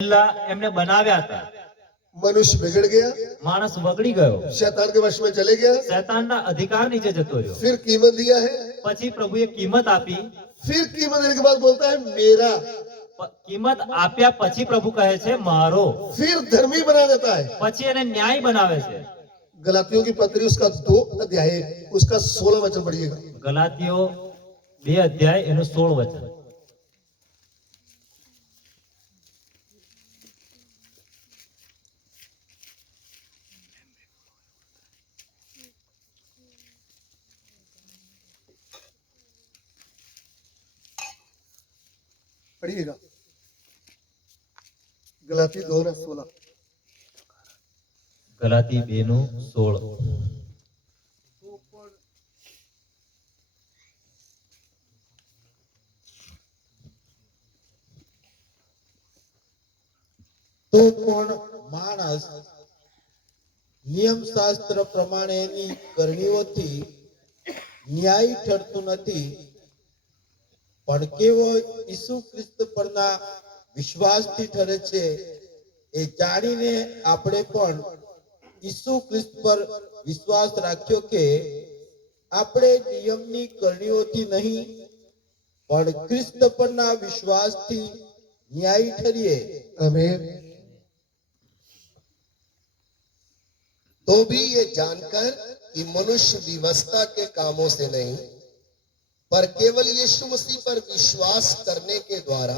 પહેલા એમને બનાવ્યા હતા, मनुष्य बिगड़ गया, માણસ વગડી ગયો, शैतान के वश में चले गया, શૈતાનના અધિકાર નીચે જતો રહ્યો। फिर कीमत दिया है, પછી પ્રભુએ કિંમત આપી, फिर कीमत देने के बाद बोलता है मेरा, કિંમત આપ્યા પછી પ્રભુ કહે છે મારો, फिर धर्मी बना देता है। પછી એને ન્યાય બનાવે છે। गलातियों की पत्री उसका 2 अध्याय उसका 16 वचन पढ़िएगा। ગલાતીઓ 2 અધ્યાય એનું 16 વચન। पढ़िएगा, गलाती 2:16। ગલાતી 2 નું 16। તો પણ માણસ નિયમશાસ્ત્ર પ્રમાણેની કરણીઓથી ન્યાયી ઠરતું નથી, પણ કેવળ ઈસુ ખ્રિસ્ત પરના વિશ્વાસથી ઠરે છે। એ જાણીને આપણે પણ ઈસુ ખ્રિસ્ત પર વિશ્વાસ રાખ્યો કે આપણે નિયમની કરણીઓથી નહીં, પણ ખ્રિસ્ત પરના વિશ્વાસથી ન્યાયી ઠરીએ। आमीन। तो भी ये जानकर कि मनुष्य व्यवस्था के कामों से नहीं पर केवल यीशु मसीह पर विश्वास करने के द्वारा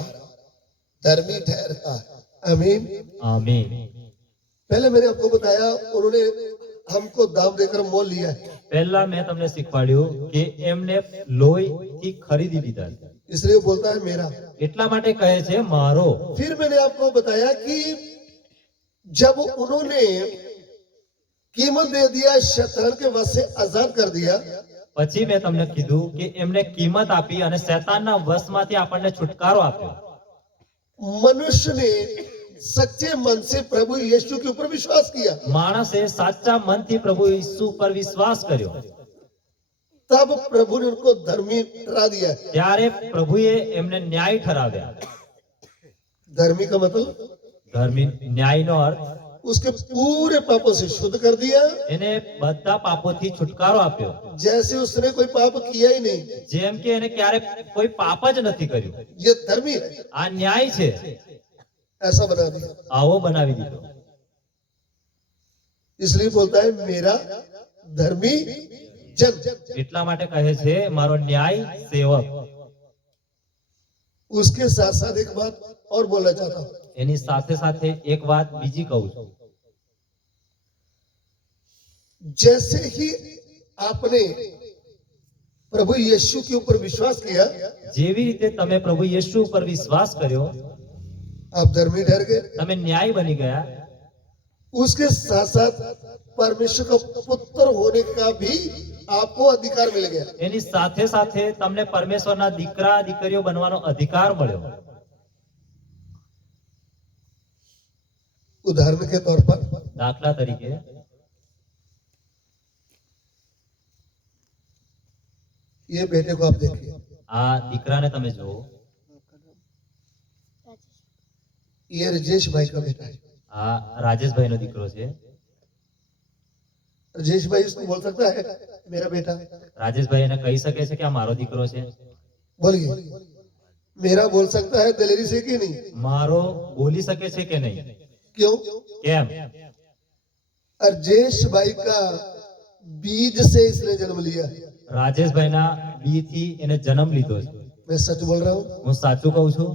धर्मी ठहरता है। आमीन। આમીન। पहले मैंने आपको बताया उन्होंने हमको दाम देकर मोल लिया है, પહેલા મેં તમને શીખવાડ્યું કે એમને લોહીથી ખરીદી લીધા છે, इसलिए वो बोलता है मेरा। એટલા માટે કહે છે મારો। फिर मैंने आपको बताया कि जब उन्होंने कीमत दे दिया, शैतान के वश से आजाद कर दिया, પછી મેં તમને કીધું કે એમને કિંમત આપી અને શૈતાનના વશમાંથી આપણને છુટકારો આપ્યો। मनुष्य ने सच्चे मन से प्रभु यीशु के ऊपर विश्वास किया, માણસે સાચા મનથી પ્રભુ ઈસુ પર વિશ્વાસ કર્યો, तब प्रभु ने उनको धर्मी ठहरा दिया। ત્યારે પ્રભુએ એમને ન્યાય ઠરાવ્યા। धर्मी का मतलब ધર્મી ન્યાયનો અર્થ उसके पूरे पापों से शुद्ध कर दिया, એને બધા પાપોથી છુટકારો આપ્યો, जैसे उसने कोई पाप किया ही नहीं। જેમ કે એને ક્યારે કોઈ પાપ જ નથી કર્યું। ये धर्मी है, આ ન્યાય છે, ऐसा बना दिया। આવો બનાવી દીધો। इसलिए बोलता है मेरा धर्मी जन। એટલા માટે કહે છે મારો ન્યાય સેવક। उसके साथ साथ एक बात और बोलना चाहता हूँ, એની સાથે સાથે એક વાત બીજી કહું છું। जैसे ही आपने प्रभु यीशु के ऊपर विश्वास किया, જેવી રીતે તમે પ્રભુ યેશુ ઉપર વિશ્વાસ કર્યો, आप धर्मी ठहर गए। તમે ન્યાય બની ગયા। उसके साथ साथ परमेश्वर का पुत्र होने का भी आपको अधिकार मिल गया। એની સાથે સાથે તમને પરમેશ્વરના દીકરા દીકરીઓ બનવાનો અધિકાર મળ્યો। उदाहरण के तौर पर દાખલા તરીકે ये बेटे को आप देखिए, આ દીકરાને તમે જુઓ, ये राजेश भाई का बेटा है। આ રાજેશભાઈનો દીકરો છે। राजेश भाई इसको बोल सकता है मेरा बेटा? રાજેશભાઈ એને કહી શકે છે કે આ મારો દીકરો છે? बोलिए, मेरा बोल सकता है दिलेरी से कि नहीं? મારો બોલી શકે છે કે નહીં? क्यों? કેમ? राजेश भाई का बीज से इसने जन्म लिया। રાજેશભાઈના બી થી એને જન્મ લીધો છે। मैं सच बोल रहा हूँ, હું સાચું કહું છું?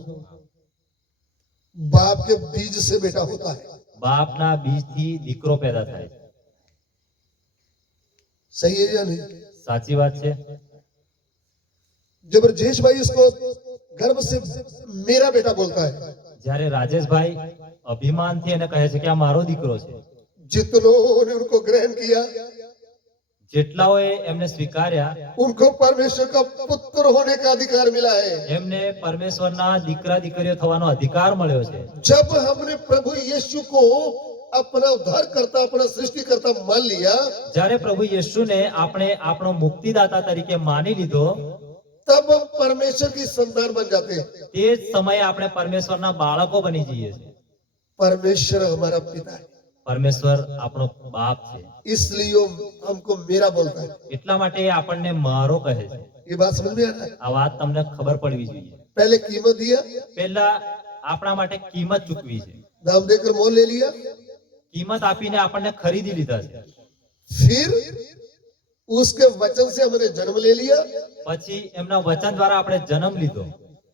बाप के बीज से बेटा होता है। બાપના બીજ થી દીકરો પેદા થાય છે। सही है या नहीं? સાચી વાત છે। जब राजेश भाई इसको गर्भ से मेरा बेटा बोलता है, જ્યારે રાજેશભાઈ અભિમાનથી એને કહે છે કે આ મારો દીકરો છે, जितनों ने उनको ग्रहण किया, જેટલાઓએ એમને સ્વીકાર્યા, उनको परमेश्वर का पुत्र होने का अधिकार मिला है। એમને પરમેશ્વરના દીકરા દીકરીઓ થવાનો અધિકાર મળ્યો છે। जब हमने प्रभु यीशु को अपना उद्धारकर्ता, अपना सृष्टिकर्ता मान लिया, જ્યારે પ્રભુ યેશુને આપણે આપણો મુક્તિદાતા તરીકે માની લીધો, तब हम परमेश्वर की संतान बन जाते हैं। તે જ સમયે આપણે પરમેશ્વરના બાળકો બની જઈએ છીએ। परमेश्वर हमारा पिता है, પરમેશ્વર આપણો બાપ છે, इसलिए वो हमको मेरा बोलता है। એટલા માટે એ આપણને મારો કહે છે। ये बात समझ में आ रहा है? આ વાત તમને ખબર પડવી જોઈએ। पहले कीमत दिया, પહેલા આપણા માટે કિંમત ચૂકવી છે, दाम देकर मोल ले लिया, કિંમત આપીને આપણને ખરીદી લીધા છે। फिर उसके वचन से हमने जन्म ले लिया। પછી એમના વચન દ્વારા આપણે જન્મ લીધો।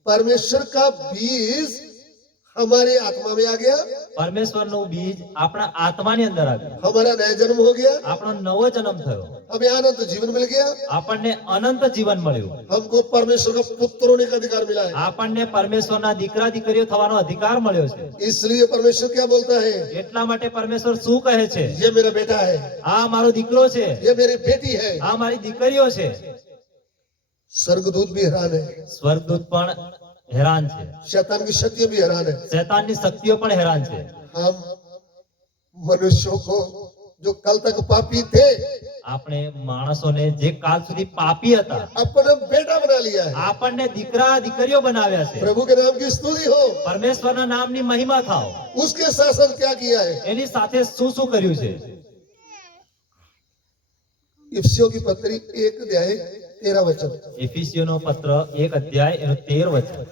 परमेश्वर का बीज हमारे आत्मा में आ गया, પરમેશ્વરનું બીજ આપણા આત્માની અંદર આવ્યું, हमारा नया जन्म हो गया, આપણો નવો જન્મ થયો, हमें अनंत जीवन मिल गया, આપણને અનંત જીવન મળ્યું, हमको परमेश्वर का पुत्र होने का अधिकार मिला है। આપણને પરમેશ્વરના દીકરા દીકરીઓ થવાનો અધિકાર મળ્યો છે। इसलिए परमेश्वर क्या बोलता है? એટલા માટે પરમેશ્વર શું કહે છે? ये मेरा बेटा है, આ મારો દીકરો છે, ये मेरी बेटी है। આ મારી દીકરીઓ છે। स्वर्गदूत भी हैरान है, સ્વર્ગદૂત પણ હેરાન છે, शैतान की शक्तियां भी हैरान है। શૈતાનની શક્તિઓ પણ હેરાન છે। हम मनुष्यों को जो कल तक पापी थे આપણે માણસોને જે કાલ સુધી પાપી હતા, अपना बेटा बना लिया है। આપણને દીકરા દીકરીઓ બનાવ્યા છે। प्रभु के नाम की स्तुति हो। પરમેશ્વરના નામની મહિમા થાઓ। उसके शासन क्या किया है? એની સાથે શું શું કર્યું છે? इफ्सियों की पत्री 1 अध्याय 13 वचन। એફીસીઓનો પત્ર 1 અધ્યાય એનું 13 વચન।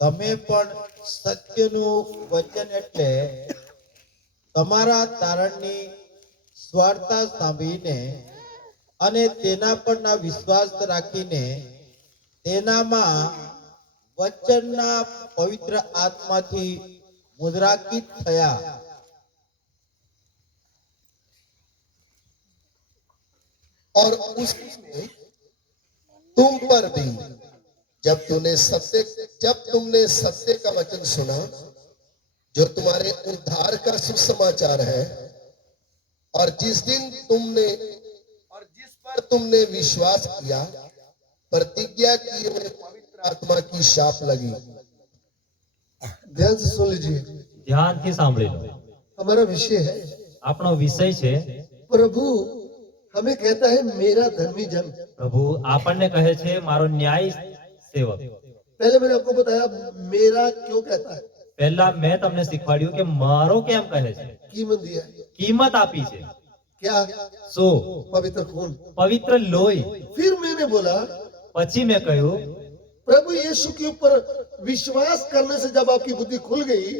તમે પણ સત્યનું વચન એટલે તમારા તારણની સ્વાર્થતા સાંભળીને અને તેના પરના વિશ્વાસ રાખીને તેનામાં વચનના પવિત્ર આત્માથી મુદ્રાંકિત થયા। और उसमें तुम पर भी जब तुमने सत्य का वचन सुना जो तुम्हारे उद्धार का सुसमाचार है, और जिस पर तुमने विश्वास किया, प्रतिज्ञा किए हुए पवित्र आत्मा की शाप लगी। ध्यान से सुन लीजिए, ધ્યાનથી સાંભળી લો। हमारा विषय है, આપણો વિષય છે प्रभु हमें कहता है मेरा धर्मी जन। પ્રભુ આપણને કહે છે મારો ન્યાય સેવક। पहले मैंने आपको बताया मेरा क्यों कहता है। પહેલા મેં તમને શીખવાડ્યું કે મારો કેમ કહે છે। कीमत दिया है, કિંમત આપી છે। क्या? શું? पवित्र खून। પવિત્ર લોહી। फिर मैंने बोला પછી મેં કહ્યું प्रभु यीशु के ऊपर विश्वास करने से जब आपकी बुद्धि खुल गई,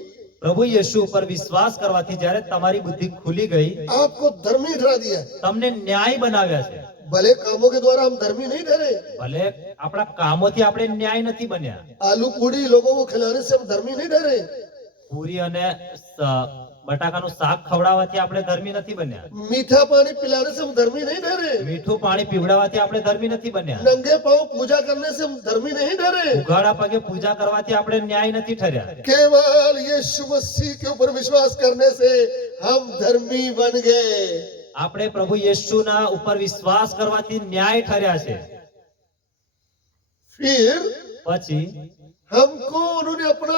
પ્રભુ યેશુ ઉપર વિશ્વાસ કરવાથી જ્યારે તમારી બુદ્ધિ ખુલી ગઈ, आपको धर्मी ठहरा दिया है। તમને ન્યાય બનાવ્યા છે। भले कामों के द्वारा हम धर्मी नहीं ठहरे, ભલે આપણા કામોથી આપણે ન્યાય નથી બન્યા, आलू पूड़ी लोगों को खिलाने से हम धर्मी नहीं ठहरे, પૂરી અને બટાકાનું શાક ખવડાવવાથી આપણે ધર્મી નથી બન્યા, मीठा पानी पिलाने से हम धर्मी नहीं ठहरे, મીઠું પાણી પીવડાવવાથી આપણે ધર્મી નથી બન્યા, नंगे पांव पूजा करने से हम धर्मी नहीं ठहरे। ઉઘાડા પગે પૂજા કરવાથી આપણે ન્યાય નથી ઠર્યા। केवल यीशु मसीह के ऊपर विश्वास करने से हम धर्मी बन गए। આપણે પ્રભુ યેશુના ઉપર વિશ્વાસ કરવાથી ન્યાય ઠર્યા છે। फिर પછી हमको उन्होंने अपना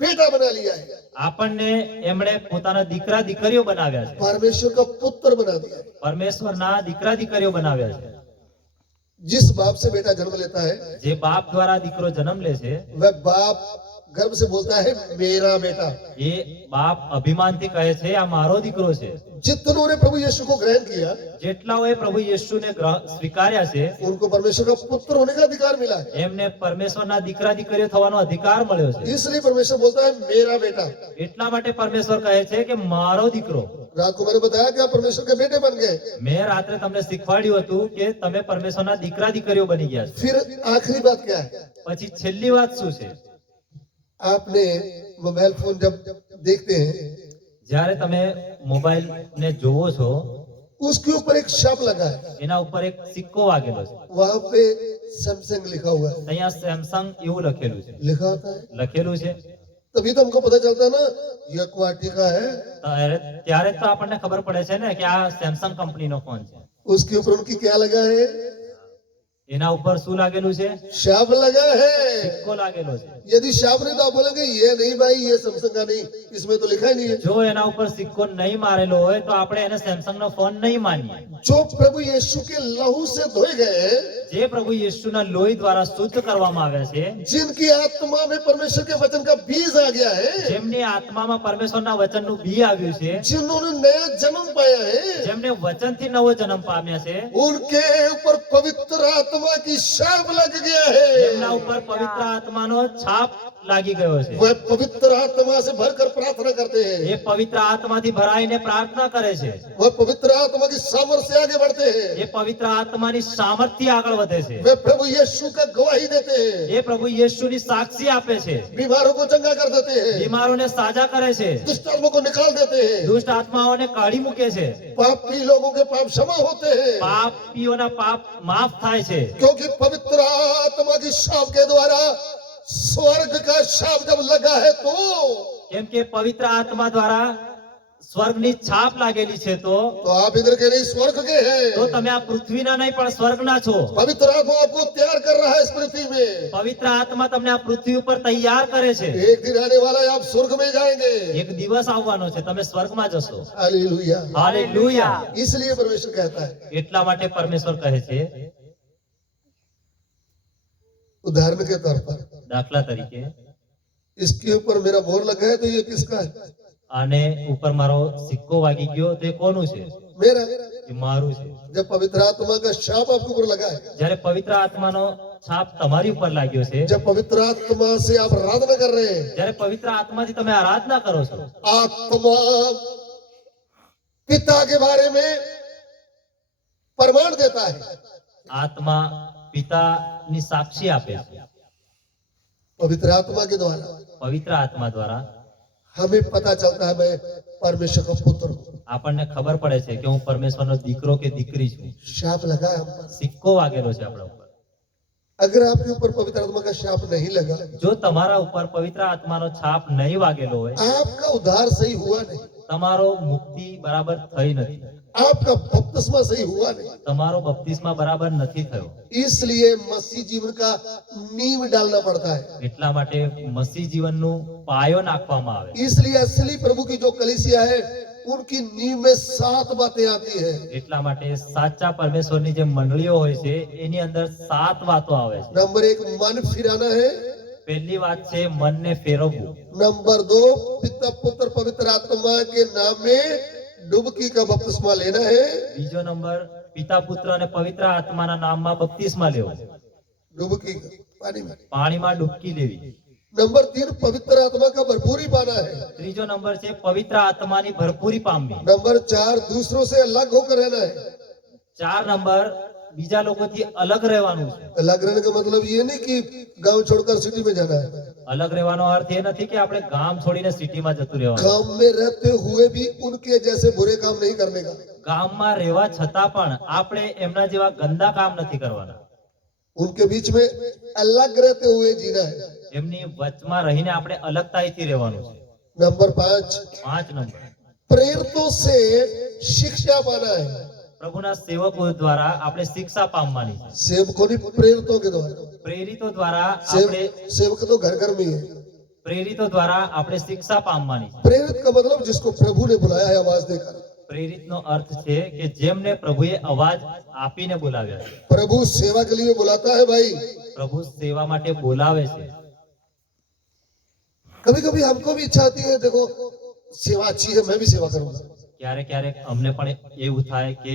बेटा बना लिया है, આપણને એમણે પોતાના દીકરા દીકરીઓ બનાવ્યા છે। परमेश्वर का पुत्र बना दिया है। પરમેશ્વરના દીકરા દીકરીઓ બનાવ્યા છે। जिस बाप से बेटा जन्म लेता है જે બાપ દ્વારા દીકરો જન્મ લે છે, वह बाप गर्व से बोलता है मेरा बेटा। એ બાપ અભિમાનથી કહે છે આ મારો દીકરો છે। जितनों ने प्रभु यीशु को ग्रहण किया જેટલાઓએ પ્રભુ યેશુને સ્વીકાર્યા છે, उनको परमेश्वर का पुत्र होने का अधिकार मिला है। એમને પરમેશ્વરના દીકરા દીકરીઓ થવાનો અધિકાર મળ્યો છે। इसलिए परमेश्वर बोलता है मेरा बेटा। એટલા માટે પરમેશ્વર કહે છે કે મારો દીકરો। रात को मैंने बताया कि आप परमेश्वर के बेटे बन गए। મેં રાત્રે તમને શીખવાડ્યું હતું કે તમે પરમેશ્વરના દીકરા દીકરીઓ બની ગયા છો। फिर आखिरी बात क्या है? પછી છેલ્લી વાત શું છે? आपने मोबाइल फोन जब देखते हैं જ્યારે તમે મોબાઈલ ને જોવો છો, उसके ऊपर एक शाप लगा है, એના ઉપર એક સિક્કો વાગેલો છે। वहां पे सैमसंग लिखा हुआ है। અહીંયા સેમસંગ એવું લખેલું છે। लिखा होता है લખેલું છે तभी तो हमको पता चलता है ना यह क्वालिटी का है। ત્યારે તો આપણને ખબર પડે છે ને કે આ સેમસંગ કંપનીનો ફોન છે। उसके ऊपर उनकी क्या लगा है? એના ઉપર શું લાગેલું છે? शाप लगा है। સિક્કો લાગેલો છે। यदि शाप नहीं तो आप बोलेंगे ये नहीं भाई, ये सैमसंग का नहीं, इसमें तो लिखा ही नहीं है। જો એના ઉપર સિક્કો નહીં મારેલો હોય તો આપણે એને સેમસંગ નો ફોન નહીં માનીએ। जो प्रभु यीशु के लहू से धोए गए, જે પ્રભુ યીશુના લોહી દ્વારા શુદ્ધ કરવામાં આવ્યા છે, जिनकी आत्मा में परमेश्वर के वचन का बीज आ गया है, જેમની આત્મામાં પરમેશ્વરના વચનનું બી આવ્યું છે, जिन्होंने नया जन्म पाया है, જેમને વચનથી નવો જન્મ પામ્યા છે, उनके ऊपर पवित्र आत्मा की शाप लग गया है। તેમના ઉપર પવિત્ર આત્માનો છાપ લાગી ગયો છે। वह पवित्र आत्मा से भरकर प्रार्थना करते हैं, એ પવિત્ર આત્માથી ભરાઈને પ્રાર્થના કરે છે। वह पवित्र आत्मा की सामर्थ से आगे बढ़ते हैं, એ પવિત્ર આત્માની સામર્થ્ય આગળ વધે છે। वे प्रभु यीशु का गवाही देते हैं, એ પ્રભુ યીશુની સાક્ષી આપે છે, बीमारों को चंगा कर देते हैं, બીમારોને સાજા કરે છે, दुष्ट आत्मा को निकाल देते हैं, દુષ્ટ આત્માઓને કાઢી મૂકે છે, पापी लोगों के पाप क्षमा होते हैं, પાપીઓના પાપ માફ થાય છે। क्योंकि पवित्र आत्मा की शाप के द्वारा स्वर्ग का शाप जब लगा है तो કેમ કે પવિત્ર આત્મા દ્વારા સ્વર્ગની છાપ લાગેલી છે, તો आप इधर के नहीं स्वर्ग के हैं। તમે આ પૃથ્વીના નહીં પણ સ્વર્ગના છો। पवित्र आत्मा आपको तैयार कर रहा है इस पृथ्वी में। પવિત્ર આત્મા તમને આ પૃથ્વી ઉપર તૈયાર કરે છે। एक दिन आने वाला है, आप स्वर्ग में जाएंगे। એક દિવસ આવવાનો છે, તમે સ્વર્ગમાં જશો। हालेलुया। હાલેલુયા। इसलिए परमेश्वर कहता है, એટલા માટે પરમેશ્વર કહે છે, उदाहरण के तौर पर દાખલા તરીકે इसके ऊपर मेरा मोहर लगा है तो ये किसका है? આને ઉપર મારો સિક્કો વાગી ગયો તો એ કોનું છે? मेरा। એ મારું છે। जब पवित्र आत्मा का शाप आपके ऊपर लगा है, જ્યારે પવિત્ર આત્માનો છાપ તમારી ઉપર લાગ્યો છે, जब पवित्र आत्मा से आप आराधना कर रहे हैं, જ્યારે પવિત્ર આત્માથી તમે આરાધના કરો છો, आत्मा पिता के बारे में प्रमाण देता है। આત્મા પિતાની સાક્ષી આપે છે। पवित्र आत्मा के द्वारा પવિત્ર આત્મા દ્વારા हमें पता चलता है मैं परमेश्वर का पुत्र हूँ। આપણને ખબર પડે છે કે હું પરમેશ્વરનો દીકરો કે દીકરી છું। शाप लगा है हम पर। સિક્કો વાગેલો છે આપણા ઉપર। अगर आपके ऊपर पवित्र आत्मा का शाप नहीं लगा, જો તમારા ઉપર પવિત્ર આત્માનો છાપ નહીં વાગેલો હોય, आपका उद्धार सही हुआ नहीं, તમારો મુક્તિ બરાબર થઈ નથી, आपका बपतिस्मा सही हुआ नहीं। તમારો બપ્તિસ્મા બરાબર નથી થયો। इसलिए मसीह जीवन का नींव डालना पड़ता है। એટલા માટે મસીહ જીવનનું પાયો નાખવામાં આવે। इसलिए असली प्रभु की जो कलीसिया है, उनकी नींव में 7 बातें आती है। એટલા માટે સાચા પરમેશ્વરની જે મંડળીઓ હોય છે એની અંદર 7 વાતો આવે છે। नंबर 1 मन फिराना है। પહેલી વાત છે મનને ફેરવવું। नंबर 2 पिता पुत्र पवित्र आत्मा के नाम में डुबकी का बपतिस्मा लेना है। બીજો નંબર પિતા પુત્ર અને પવિત્ર આત્માના નામમાં બપ્તિસ્મા લેવો। डुबकी का पानी में। પાણીમાં ડૂબકી લેવી। नंबर 3 पवित्र आत्मा का भरपूरी पाना है। ત્રીજો નંબર છે પવિત્ર આત્માની ભરપૂરી પામવી। नंबर 4 दूसरों से अलग होकर रहना है। 4 નંબર બીજા લોકોથી અલગ રહેવાનું છે। अलग रहने का मतलब ये नहीं कि गांव छोड़कर सिटी में जाना है। અલગ રહેવાનો અર્થ એ નથી કે આપણે ગામ છોડીને સિટીમાં જતું રહેવાનું। गांव में रहते हुए भी उनके जैसे बुरे काम नहीं करने का। ગામમાં રહેવા છતાં પણ આપણે એમના જેવા ગંદા કામ નથી કરવાના। उनके बीच में अलग रहते हुए जीना है। એમની વચમાં રહીને આપણે અલગતાઈથી રહેવાનું છે। नंबर 5 5 નંબર प्रेरितों से शिक्षा पाना है। પ્રભુના સેવકો દ્વારા આપણે શિક્ષા પામવાની છે। सेवकों ने प्रेरितों के द्वारा। પ્રેરિતો દ્વારા આપણે सेवक तो घर घर में ही है। પ્રેરિતો દ્વારા આપણે શિક્ષા પામવાની છે। प्रेरित का मतलब जिसको प्रभु ने बुलाया है आवाज देकर। પ્રેરિતનો અર્થ છે કે જેમને પ્રભુએ અવાજ આપીને બોલાવ્યા છે। प्रभु सेवा के लिए बुलाता है भाई। પ્રભુ સેવા માટે બોલાવે છે। कभी कभी हमको भी इच्छा आती है, देखो सेवा अच्छी है, मैं भी सेवा करूंगा। ક્યારેક ક્યારેક અમને પણ એવું થાય કે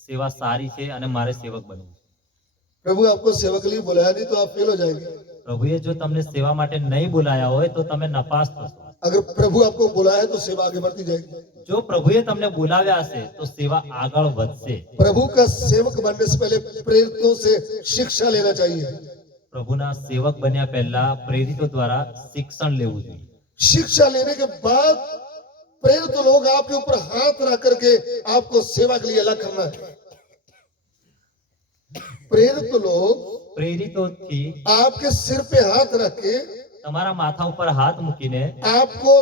સેવા સારી છે અને મારે સેવક બનવું છે। प्रभु आपको सेवा के लिए बुलाया नहीं तो आप फेल हो जाएंगे। પ્રભુએ જો તમને સેવા માટે નહીં બોલાયા હોય તો તમે નપાસ થશો। अगर प्रभु आपको बुलाया है तो सेवा आगे बढ़ती जाएगी। જો પ્રભુએ તમને બોલાવ્યા હશે તો સેવા આગળ વધશે। प्रभु का सेवक बनने से पहले प्रेरितों से शिक्षा लेना चाहिए। પ્રભુના સેવક બન્યા પહેલા પ્રેરિતો દ્વારા શિક્ષણ લેવું જોઈએ। शिक्षा लेने के बाद प्रेरित लोग आपके ऊपर हाथ रख करके आपको सेवा के लिए अलग करना है। प्रेरित लोग પ્રેરિતોથી आपके सिर पे हाथ रख के તમારા માથા ઉપર હાથ મૂકીને आपको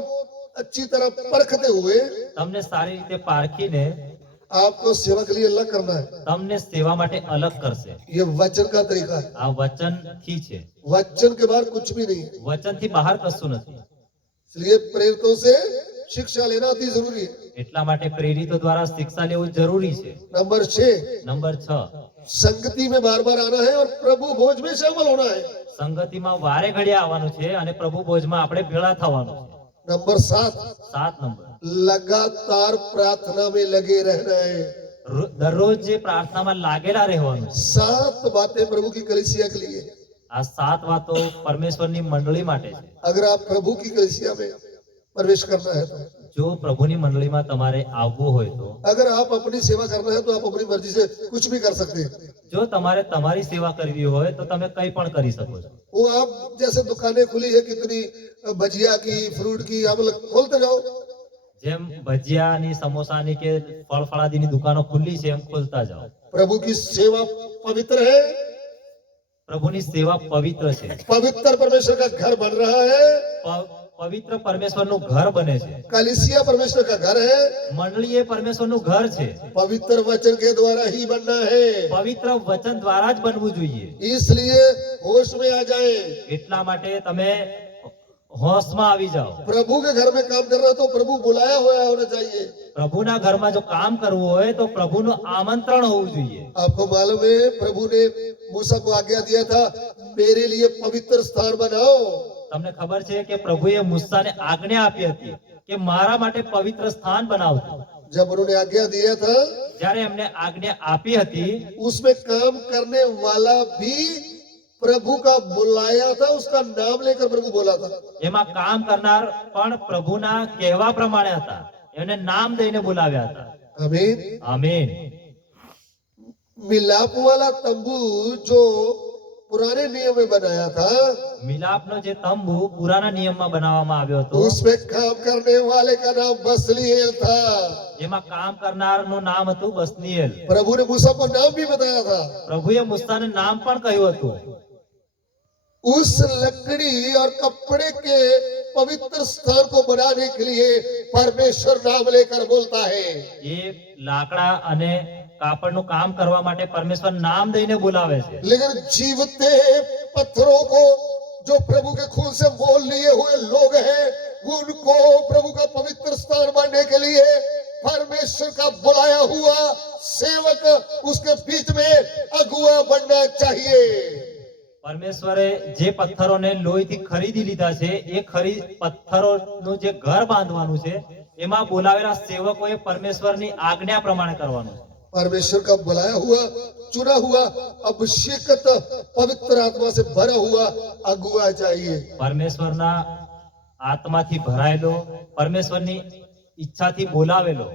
अच्छी तरह परखते हुए તમને સારી રીતે પારખીને आपको सेवा के लिए अलग करना है। તમને સેવા માટે અલગ કરશે. ये वचन का तरीका है। આ વચનથી છે. वचन के बाद कुछ भी नहीं है। વચનથી બહાર કશું નથી. इसलिए प्रेरितों से शिक्षा लेना अति जरूरी है। એટલા માટે પ્રેરિતો દ્વારા શિક્ષા લેવું જરૂરી છે. नंबर 6, નંબર 6, संगति में बार बार आना है और प्रभु भोज में शामिल होना है। સંગતિમાં વારે ઘડીએ આવવાનું છે અને પ્રભુ ભોજમાં આપણે ભેળા થવાનું છે. नंबर 7, 7 નંબર, लगातार प्रार्थना में लगे रहना है। દરરોજ જે પ્રાર્થનામાં लागेला રહેવાનું છે. 7 बातें प्रभु की कलीसिया के लिए। આ 7 વાતો પરમેશ્વરની મંડળી માટે છે. अगर आप प्रभु की कलीसिया में प्रवेश करना है तो, જો પ્રભુની મંડળીમાં તમારે આવવું હોય તો, अगर आप अपनी सेवा करना है तो आप अपनी मर्जी से कुछ भी कर सकते हैं। જો તમારે તમારી સેવા કરવી હોય તો તમે કંઈ પણ કરી શકો છો. वो आप जैसे दुकानें खुली है कितनी भजिया की, फ्रूट की, आप लोग खोलते जाओ। જેમ ભજીયાની, સમોસાની કે ફળફળાદીની દુકાનો ખુલ્લી છે એમ ખોલતા જાઓ. प्रभु की सेवा पवित्र है। પ્રભુની સેવા પવિત્ર છે. पवित्र परमेश्वर का घर बन रहा है। પવિત્ર પરમેશ્વરનું ઘર બને છે. कलीसिया परमेश्वर का घर है। મંડળી એ પરમેશ્વરનું ઘર છે. पवित्र वचन के द्वारा ही बनना है। પવિત્ર વચન દ્વારા જ બનવું જોઈએ. इसलिए होश में आ जाए। એટલા માટે તમે હોશમાં આવી જાઓ. प्रभु के घर में काम कर रहा है तो प्रभु बुलाया हुआ होना चाहिए। પ્રભુના ઘરમાં જો કામ કરવું હોય તો પ્રભુનું આમંત્રણ હોવું જોઈએ. आपको मालूम है प्रभु ने मूसा को आज्ञा दिया था, मेरे लिए पवित्र स्थान बनाओ। તમને ખબર છે કે પ્રભુએ મૂસાને આજ્ઞા આપી હતી કે મારા માટે પવિત્ર સ્થાન બનાવજો. जब उन्होंने आज्ञा दिया था, જ્યારે એમને આજ્ઞા આપી હતી उसमें काम करने वाला भी प्रभु का बुलाया था, उसका नाम लेकर प्रभु बोला था। એમાં કામ કરનાર પણ પ્રભુના કહેવા પ્રમાણે હતા. એને નામ દઈને બોલાવ્યા હતા. आमीन। આમીન. मिलाप वाला तंबू जो पुराने नियम में बनाया था, મિલાપનો જે તંબુ પુરાના નિયમમાં બનાવવામાં આવ્યો હતો, उसमें काम करने वाले का नाम बसलीएल था। એમાં કામ કરનારનું નામ હતું બસનીએલ. प्रभु ने मूसा को नाम भी बताया था। પ્રભુએ મૂસાને નામ પણ કહ્યું હતું. उस लकड़ी और कपड़े के पवित्र स्थान को बनाने के लिए परमेश्वर नाम लेकर बोलता है। એ લાકડા અને કાપડનું કામ કરવા માટે પરમેશ્વર નામ દઈને બોલાવે છે. लेकिन जीवते पत्थरों को जो प्रभु के खून से मोल लिए हुए लोग हैं, उनको प्रभु का पवित्र स्थान बनने के लिए परमेश्वर का बुलाया हुआ सेवक उसके बीच में अगुआ बनना चाहिए। પરમેશ્વરે જે પથ્થરોને લોહીથી ખરીદી લીધા છે, એ પથ્થરોનું જે ઘર બાંધવાનું છે, એમાં બોલાવેલા સેવકોએ પરમેશ્વરની આજ્ઞા પ્રમાણે કરવાનું છે. परमेश्वर का बुलाया हुआ, चुना हुआ, अभिषेकत पवित्र आत्मा से भरा हुआ अगुआ चाहिए। પરમેશ્વરના આત્માથી ભરાયેલો, પરમેશ્વરની ઈચ્છાથી બોલાવેલો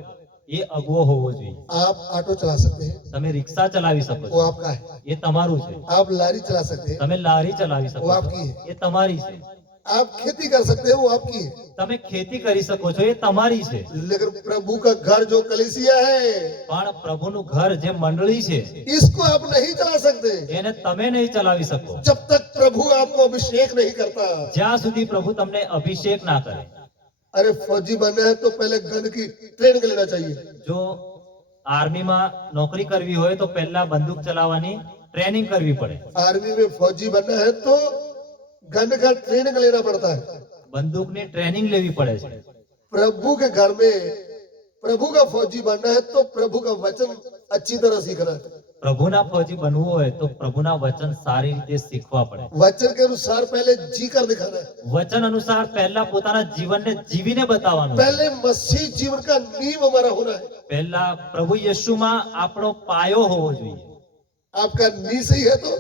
એ અગુઓ હોવો જોઈએ. आप ऑटो चला सकते हैं, તમે રિક્ષા ચલાવી શકો वो છો, आपका है। એ તમારું છે. आप लारी चला सकते हैं, તમે લારી ચલાવી वो શકો છો, आपकी है। એ તમારી છે. आप खेती कर सकते हैं, वो आपकी है। તમે ખેતી કરી શકો છો, એ તમારી છે. लेकिन प्रभु का घर जो कलीसिया है, પણ પ્રભુનું ઘર જે મંડળી છે, इसको आप नहीं चला सकते એને તમે નહીં ચલાવી શકો जब तक प्रभु आपको अभिषेक नहीं करता। જ્યાં સુધી પ્રભુ તમને અભિષેક ના કરે. अरे फौजी बनना है तो पहले गन की ट्रेनिंग लेना चाहिए। જો આર્મીમાં નોકરી કરવી હોય તો પહેલા બંદૂક ચલાવવાની ટ્રેનિંગ કરવી પડે. आर्मी में फौजी बनना है तो गन का ट्रेनिंग लेना पड़ता है। બંદૂકની ટ્રેનિંગ લેવી પડે છે. प्रभु के घर में प्रभु का फौजी बनना है तो प्रभु का वचन अच्छी तरह सीखना है। પ્રભુના ફૌજી બનવું હોય તો પ્રભુના વચન સારી રીતે શીખવા પડે. वचन के अनुसार पहले जी कर दिखाना है। વચન અનુસાર પહેલા પોતાના જીવનને જીવીને બતાવવાનું. पहले मसीह जीवन का नींव हमारा होना है। પહેલા પ્રભુ યેશુમાં આપણો પાયો હોવો જોઈએ. आपका नी सही है तो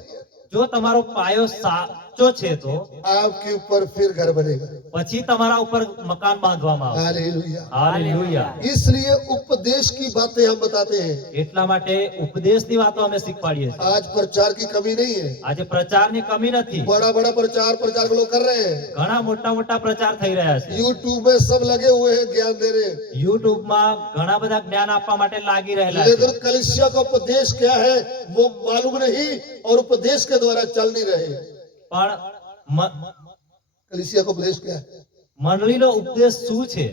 જો તમારો પાયો સાચો છે તો आपके ऊपर फिर घर बनेगा। પછી તમારા ઉપર મકાન બાંધવામાં આવશે. हालेलुया। હાલેલુયા. इसलिए उपदेश की बातें हम बताते हैं। એટલા માટે ઉપદેશની વાતો અમે શીખવાડીએ છીએ. आज प्रचार की कमी नहीं है। આજે પ્રચારની कमी નથી. बड़ा बड़ा प्रचार के लोग कर रहे हैं। ઘણા મોટા મોટા પ્રચાર થઈ રહ્યા છે. यूट्यूब में सब लगे हुए हैं, ज्ञान दे रहे हैं। યુટ્યુબમાં ઘણા બધા જ્ઞાન આપવા માટે લાગી રહેલા છે. लेकिन कलीसिया का उपदेश क्या है वो मालूम नहीं और उपदेश के द्वारा चल नहीं रहे। પણ कलीसिया का उपदेश क्या है? મંડળીનો ઉપદેશ શું છે?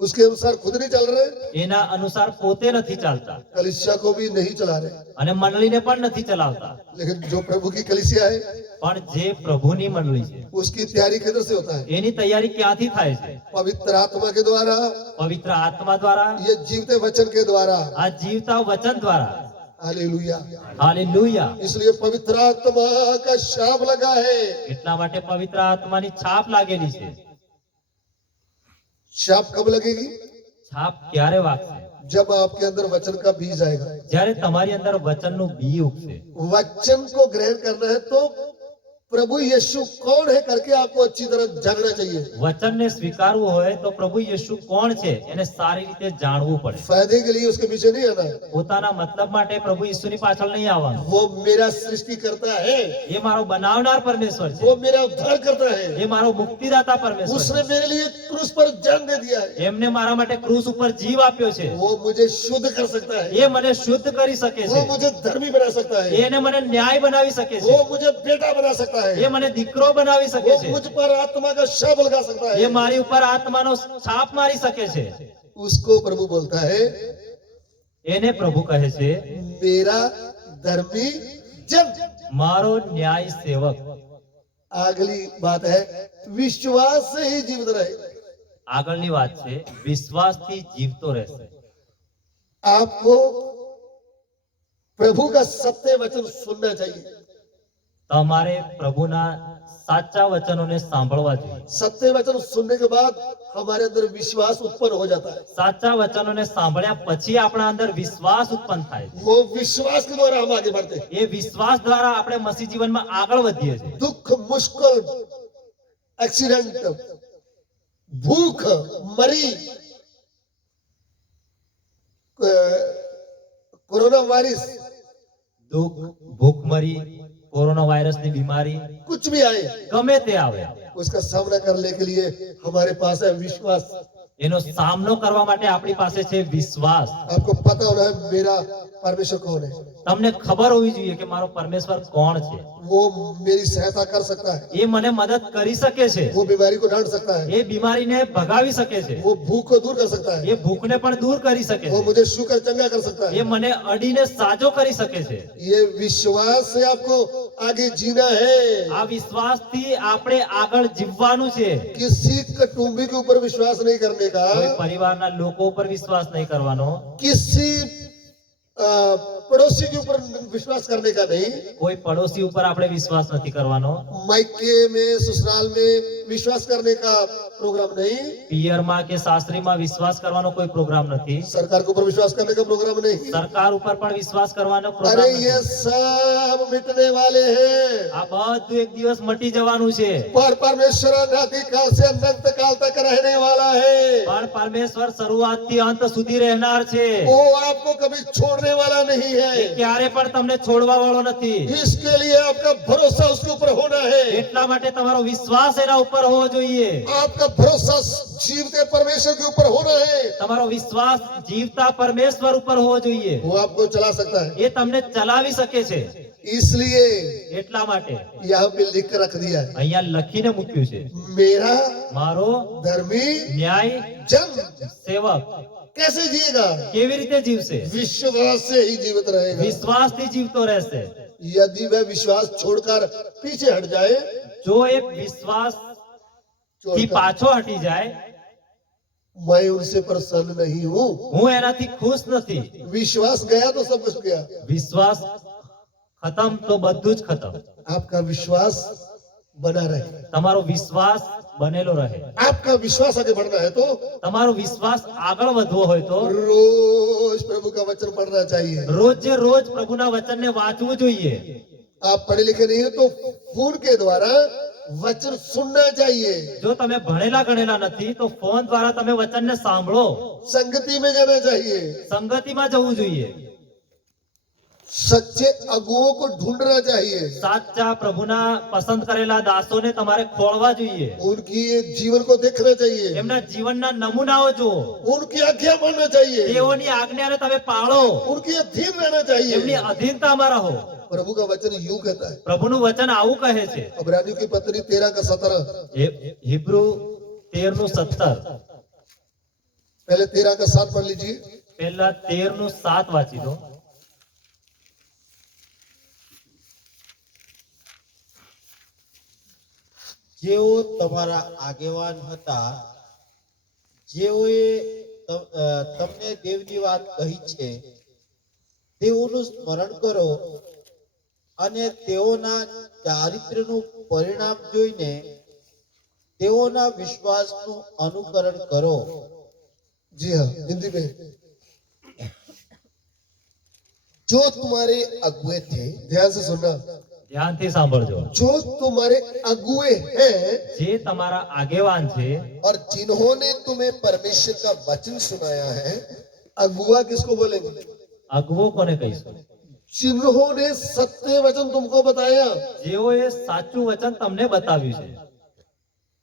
उसके अनुसार खुद नहीं चल रहे, એના અનુસાર પોતે નથી ચાલતા कलीसिया को भी नहीं चला रहे। અને મંડળીને પણ નથી ચલાવતા। लेकिन जो प्रभु की कलीसिया है પણ જે પ્રભુની મંડળી છે उसकी तैयारी किधर से होता है? એની તૈયારી ક્યાંથી થાય છે? पवित्र आत्मा के द्वारा, પવિત્ર આત્મા દ્વારા, ये जीवते वचन के द्वारा। આ જીવતા વચન દ્વારા। हालेलुया। હાલેલુયા। इसलिए पवित्र आत्मा का शाप लगा है। એટલા માટે પવિત્ર આત્માની છાપ લાગેલી છે। शाप कब लगेगी? છાપ ક્યારે વાગશે? जब आपके अंदर वचन का बीज आएगा। જ્યારે તમારી અંદર વચનનું બી ઉગશે। वचन को ग्रहण करना है तो प्रभु यीशु कौन है करके आपको अच्छी तरह जानना चाहिए। વચનને સ્વીકારવું હોય તો પ્રભુ યેશુ કોણ છે એને સારી રીતે જાણવું પડે। फायदे के लिए उसके पीछे नहीं आना है। પોતાના મતલબ માટે પ્રભુ ઈસુની પાછળ નહીં આવવાનું। वो मेरा सृष्टि करता है, એ મારો બનાવનાર પરમેશ્વર છે। वो मेरा उद्धार करता है। એ મારો મુક્તિદાતા પરમેશ્વર उसने છે। मेरे लिए क्रूस पर जान दे दिया है। એમને મારા માટે ક્રૂસ ઉપર જીવ આપ્યો છે। वो मुझे शुद्ध कर सकता है। એ મને શુદ્ધ કરી શકે वो છે। मुझे धर्मी बना सकता है। એને મને ન્યાય બનાવી શકે છે। वो मुझे बेटा बना सकता है। એ મને દીકરો બનાવી શકે वो છે। मुझ पर आत्मा का शाप लगा सकता એ है। મારી ઉપર આત્માનો છાપ મારી શકે છે। उसको प्रभु बोलता है એને પ્રભુ કહે છે मेरा धर्मी जन। મારો ન્યાય સેવક। अगली बात है विश्वास से ही जीवित रहे। આગળની વાત છે વિશ્વાસથી જીવતો રહેશે। आपको प्रभु का सत्य वचन सुनना चाहिए। તમારે પ્રભુના સાચા વચનોને સાંભળવા જોઈએ। सत्य वचन सुनने के बाद हमारे अंदर विश्वास उत्पन्न हो जाता है। સાચા વચનોને સાંભળ્યા પછી આપણા અંદર વિશ્વાસ ઉત્પન્ન થાય છે। वो विश्वास के द्वारा हम आगे बढ़ते हैं। એ વિશ્વાસ દ્વારા આપણે મસીહ જીવનમાં આગળ વધીએ છીએ। दुख, मुश्किल, एक्सीडेंट, भूख, मरी, कोरोना वायरस, દુઃખ, ભૂખમરી, કોરોના વાયરસની બીમારી कुछ भी आए ગમે તે આવે उसका सामना करने के लिए हमारे पास है विश्वास। એનો સામનો કરવા માટે આપણી પાસે છે વિશ્વાસ। आपको पता होना है मेरा परमेश्वर कौन है। તમને ખબર હોવી જોઈએ કે મારો પરમેશ્વર કોણ છે। वो मेरी सहायता कर सकता है। એ મને મદદ કરી શકે છે। वो बीमारी को डांट सकता है। એ બીમારીને ભગાવી શકે છે। वो भूख को दूर कर सकता है। એ ભૂખને પણ દૂર કરી શકે वो છે। मुझे छू कर चंगा कर सकता એ है। મને અડીને સાજો કરી શકે છે। ये विश्वास से आपको आगे जीना है। આ વિશ્વાસથી આપણે આગળ જીવવાનું છે। किसी कुटुंबी के ऊपर विश्वास नहीं करने का, કોઈ પરિવારના લોકો ઉપર વિશ્વાસ નહીં કરવાનો, किसी पड़ोसी के ऊपर विश्वास करने का नहीं, કોઈ પડોશી ઉપર આપણે વિશ્વાસ નથી કરવાનો, मायके में ससुराल में विश्वास करने का प्रोग्राम नहीं, પિયરમાં કે સાસરીમાં વિશ્વાસ કરવાનો કોઈ પ્રોગ્રામ નથી, सरकार के ऊपर विश्वास करने का प्रोग्राम नहीं। સરકાર ઉપર પણ વિશ્વાસ કરવાનો अरे પ્રોગ્રામ ये નથી। सब मिटने वाले हैं। આ બધું એક દિવસ મટી જવાનું છે। पर परमेश्वर अनादि काल से अनंत काल तक रहने वाला है। પણ પરમેશ્વર શરૂઆતથી અંત સુધી રહેનાર છે। वो आपको कभी छोड़ने वाला नहीं એ है। ક્યારે પણ તમને છોડવા વાળો નથી। इसके लिए आपका भरोसा उसके ऊपर होना है। એટલા માટે તમારો વિશ્વાસ એના ઉપર હોવો જોઈએ। आपका भरोसा जीवते परमेश्वर के ऊपर होना है। તમારો વિશ્વાસ જીવતા પરમેશ્વર ઉપર હોવો જોઈએ। वो आपको चला सकता है। એ તમને ચલાવી શકે છે। इसलिए એટલા માટે यहाँ पे लिख कर रख दिया है અહીંયા લખીને મૂક્યું છે मेरा મારો धर्मी ન્યાય जन। સેવક कैसे जिएगा? કેવી રીતે જીવશે? विश्वास से ही जीवित रहेगा। વિશ્વાસથી જીવતો રહેશે। यदि वह विश्वास छोड़कर पीछे हट जाए, જો એ વિશ્વાસથી छोड़कर, પાછો હટી જાય, मैं उनसे प्रसन्न नहीं हूँ। હું એનાથી ખુશ નથી। विश्वास गया तो सब कुछ गया। વિશ્વાસ ખતમ તો બધું જ ખતમ। आपका विश्वास बना रहे। તમારો વિશ્વાસ બનેલો રહે। आपका विश्वास आगे बढ़ना है तो તમારો વિશ્વાસ આગળ વધવો હોય તો रोज प्रभु का वचन पढ़ना चाहिए। રોજે રોજ પ્રભુના વચનને વાંચવું જોઈએ। आप पढ़े लिखे नहीं है तो फोन के द्वारा वचन सुनना चाहिए। જો તમે ભણેલા ગણેલા નથી તો ફોન દ્વારા તમે વચનને સાંભળો। संगति में जाना चाहिए। સંગતિમાં જવું જોઈએ। सच्चे अगुओं को ढूंढना चाहिए। સાચા પ્રભુના પસંદ કરેલા દાસોને તમારે ખોળવા જોઈએ। उनकी जीवन को देखना चाहिए। એમના જીવનના નમૂનાઓ જુઓ। उनकी आज्ञा मानना चाहिए। તેઓની આજ્ઞાને તમે પાળો। उनकी अधीन रहना એમની चाहिए। અધીનતામાં રહો। प्रभु का वचन यूं कहता है। પ્રભુનું વચન આવું કહે છે। इब्रानियों की पत्री 13 का 17। હિબ્રુ 13:17 पहले 13 का 7 पढ़ लीजिए। પહેલા 13:7 વાંચી દો. જેઓ તમારા આગેવાન હતા, જેઓએ તમને દેવની વાત કહી છે, તેઓનું સ્મરણ કરો અને તેઓના ચારિત્ર્યનું પરિણામ જોઈને તેઓના વિશ્વાસનું અનુકરણ કરો. जी हाँ, हिंदी में। जो तुम्हारे अगुए थे, ध्यान से सुनना। ધ્યાનથી સાંભળજો. जो तुम्हारे अगुए हैं, જે તમારા આગેવાન છે और जिन्होंने तुम्हें परमेश्वर का वचन सुनाया है, अगुआ किसको बोलेंगे? અગવો કોને કહીશું? जिन्होंने सत्य वचन तुमको बताया, જેઓએ સાચું વચન તમને બતાવ્યું છે,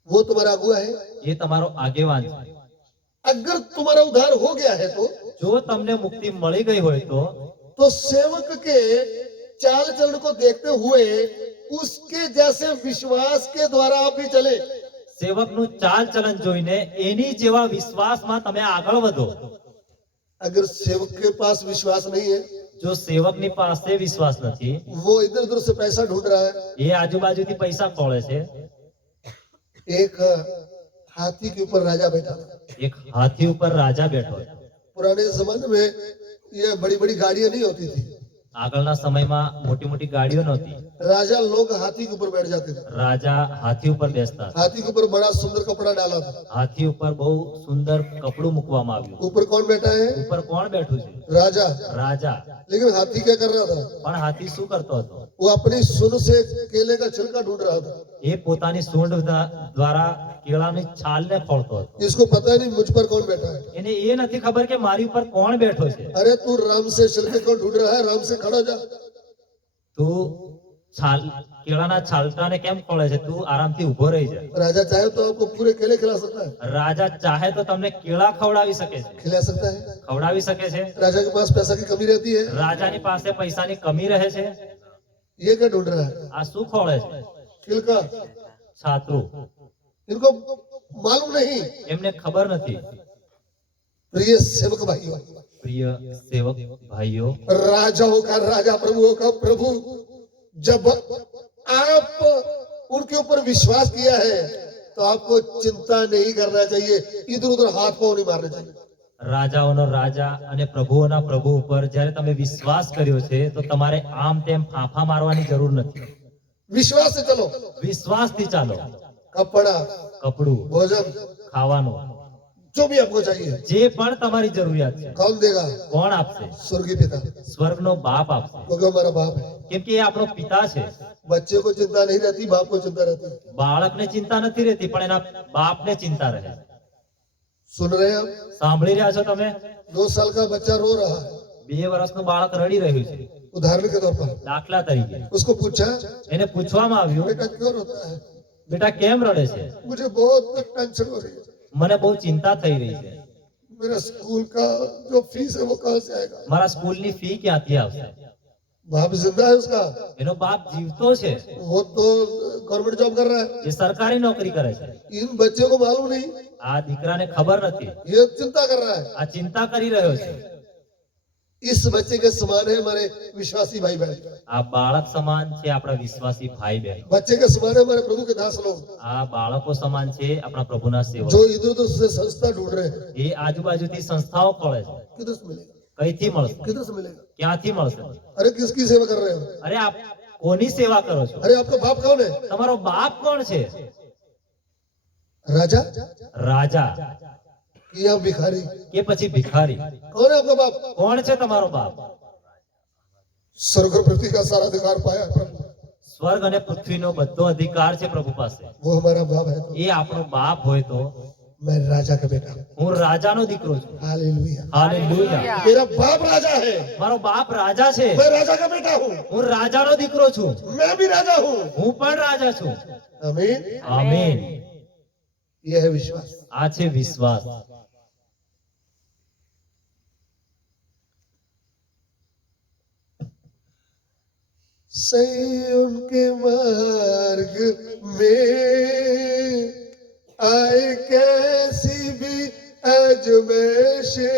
वो तुम्हारा अगुआ है। એ તમારો આગેવાન છે. अगर तुम्हारा उद्धार हो गया है જો તમને મુક્તિ મળી ગઈ હોય तो सेवक के चाल चलन को देखते हुए उसके जैसे विश्वास के द्वारा आप भी चले। સેવકનું ચાલ ચલન જોઈને એની જેવા વિશ્વાસમાં તમે આગળ વધો. अगर सेवक के पास विश्वास नहीं है, જો સેવકની પાસે વિશ્વાસ નથી, वो इधर उधर से पैसा ढूंढ रहा है। એ આજુબાજુથી પૈસા ખોળે છે. एक हाथी के ऊपर राजा बैठा था। એક હાથી ઉપર રાજા બેઠો છે. पुराने जमाने में ये बड़ी बड़ी गाड़ियां नहीं होती थी। આગળના સમયમાં મોટી મોટી ગાડીઓ નહોતી. राजा लोग हाथी के ऊपर बैठ जाते थे। રાજા હાથી ઉપર બેસતા હતા. हाथी के ऊपर बड़ा सुंदर कपड़ा डाला था। હાથી ઉપર બહુ સુંદર કપડું મૂકવામાં આવ્યું. ऊपर कौन बैठा है? ઉપર કોણ બેઠું છે? राजा। રાજા. लेकिन हाथी क्या कर रहा था? પણ હાથી શું કરતો હતો? वो अपनी सुन से केले का छिलका ढूंढ रहा था। એ પોતાની સૂંઢ દ્વારા કેળાની છાલને ખોળતો હતો. इसको पता नहीं मुझ पर कौन बैठा है। એને એ નથી ખબર કે મારી ઉપર કોણ બેઠો છે. अरे तू राम से छिलके को ढूंढ रहा है, राम से खड़ा हो जा। તું કેળાના છાલટાને કેમ ખોળે છે? તું આરામથી ઉભો રહી જા. राजा चाहे तो आपको पूरे केले खिला सकता है। રાજા ચાહે તો તમને કેળા ખવડાવી શકે છે. खिला सकता है। ખવડાવી શકે છે. राजा के पास पैसा की कमी रहती है। રાજાની પાસે પૈસાની કમી રહે છે. ये क्या ढूंढ रहा है? આ શું ખોળે છે? छिलका। છાતરું. इनको मालूम नहीं। એમને ખબર નથી. प्रिय सेवक भाइयों, પ્રિય સેવક ભાઈઓ, राजाओं का राजा, प्रभुओं का प्रभु, जब आप उनके ऊपर विश्वास किया है तो आपको चिंता नहीं करना चाहिए, इधर उधर हाथ पांव नहीं मारने चाहिए। રાજાઓનો રાજા અને પ્રભુઓના પ્રભુ ઉપર જ્યારે તમે વિશ્વાસ કર્યો છે તો તમારે આમ તેમ ફાંફા મારવાની જરૂર નથી. विश्वास से चलो। વિશ્વાસથી ચાલો. कपड़ा, કપડું, भोजन, ખાવાનું, जो भी आपको चाहिए જે પણ તમારી જરૂરિયાત છે कौन देगा? કોણ આપશે? स्वर्गीय पिता, સ્વર્ગનો બાપ આપશે. क्योंकि हमारा बाप है। કેમ કે એ આપણો પિતા છે. बच्चे को चिंता नहीं रहती, बाप को चिंता रहती है। બાળકને ચિંતા નથી રહેતી પણ એના બાપને ચિંતા રહે. सुन रहे हैं आप? સાંભળી રહ્યા છો તમે? 2 साल का बच्चा रो रहा है, 2 વર્ષનું બાળક રડી રહ્યું છે. उदाहरण के तौर पर। દાખલા તરીકે उसको पूछा, એને પૂછવામાં આવ્યું, बेटा क्यों रोता है? બેટા કેમ રડે છે? मुझे बहुत टेंशन हो रही है। મને બહુ ચિંતા થઈ રહી છે. मेरा स्कूल का जो फीस है वो कहाँ से आएगा? મારા સ્કૂલની ફી ક્યાંથી આવશે? बाप जिंदा है उसका? એનો બાપ જીવતો છે. वो तो गवर्नमेंट जॉब कर रहा है। એ સરકારી નોકરી કરે છે. इन बच्चों को मालूम नहीं, આ દીકરાને ખબર નથી. ये चिंता कर रहा है। આ चिंता કરી રહ્યો છે. इस बच्चे के समान है हमारे विश्वासी भाई बहन। આ બાળક સમાન છે આપણા વિશ્વાસી ભાઈ બહેન. बच्चे के समान है हमारे प्रभु के दास लोग, આ બાળકો સમાન છે આપણા પ્રભુના સેવક. जो इधर उधर से संस्था ढूंढ रहे हैं। એ આજુબાજુથી સંસ્થાઓ ખોળે છે. किधर से मिलेगा? કઈથી મળશે? किधर से मिलेगा? ક્યાંથી મળશે? अरे किसकी सेवा कर रहे हो? અરે આપ કોની સેવા કરો છો? अरे आपका बाप कौन है? તમારો બાપ કોણ છે? राजा રાજા कि या भिखारी? કે પછી ભિખારી? कौन है आपका बाप? કોણ છે તમારો બાપ? स्वर्ग और पृथ्वी का सारा अधिकार पाया है प्रभु, સ્વર્ગ અને પૃથ્વીનો બધો અધિકાર છે પ્રભુ પાસે. वो हमारा बाप है। तो એ આપણો બાપ હોય તો मैं राजा का बेटा हूँ। હું રાજાનો દીકરો છું. हालेलुया। હાલેલુયા. मेरा बाप राजा है, મારો બાપ રાજા છે. मैं राजा का बेटा हूँ, હું રાજાનો દીકરો છું. मैं भी राजा हूँ। હું પણ રાજા છું. आमीन। આમીન. यह है विश्वास। આ છે વિશ્વાસ. सही उनके मार्ग में आए कैसी भी मुझ में से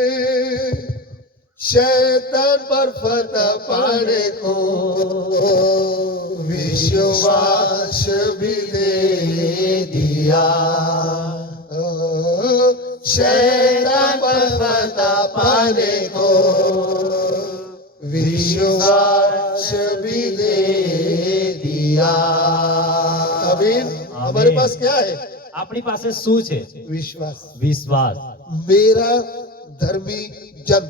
शैतान पर फतह पाने को विश्वास भी दे दिया। शैतान पर फतह पाने को विश्वास भी दे दिया। आमीन। हमारे पास क्या है? આપણી પાસે શું છે? विश्वास। વિશ્વાસ। मेरा धर्मी जन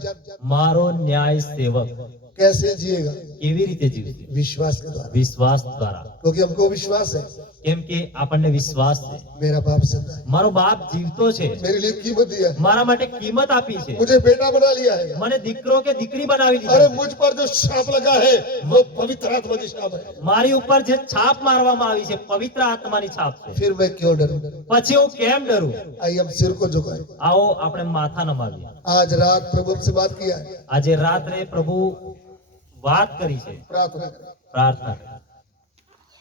મારો ન્યાય સેવક कैसे जिएगा? કેવી રીતે જીવશે? विश्वास के द्वारा। વિશ્વાસ દ્વારા। क्योंकि हमको विश्वास है કેમ કે આપણને વિશ્વાસ છે मेरा बाप जिंदा है, મારો બાપ જીવતો છે, मेरे लिए कीमत दिया है, મારા માટે કિંમત આપી છે, मुझे बेटा बना लिया है। મને દીકરો કે દીકરી બનાવી દીધો अरे છે। मुझ पर जो छाप लगा है वो पवित्र आत्मा की छाप है। મારી ઉપર જે છાપ મારવામાં આવી છે પવિત્ર આત્માની છાપ છે। फिर मैं क्यों डरूं? પછી હું કેમ ડરું? आइए हम सिर को झुकाएं। આવો આપણે માથા નમાવીએ। आज रात प्रभु हमसे बात किया है, આજે રાત્રે પ્રભુ વાત કરી છે। प्रार्थना करें। પ્રાર્થના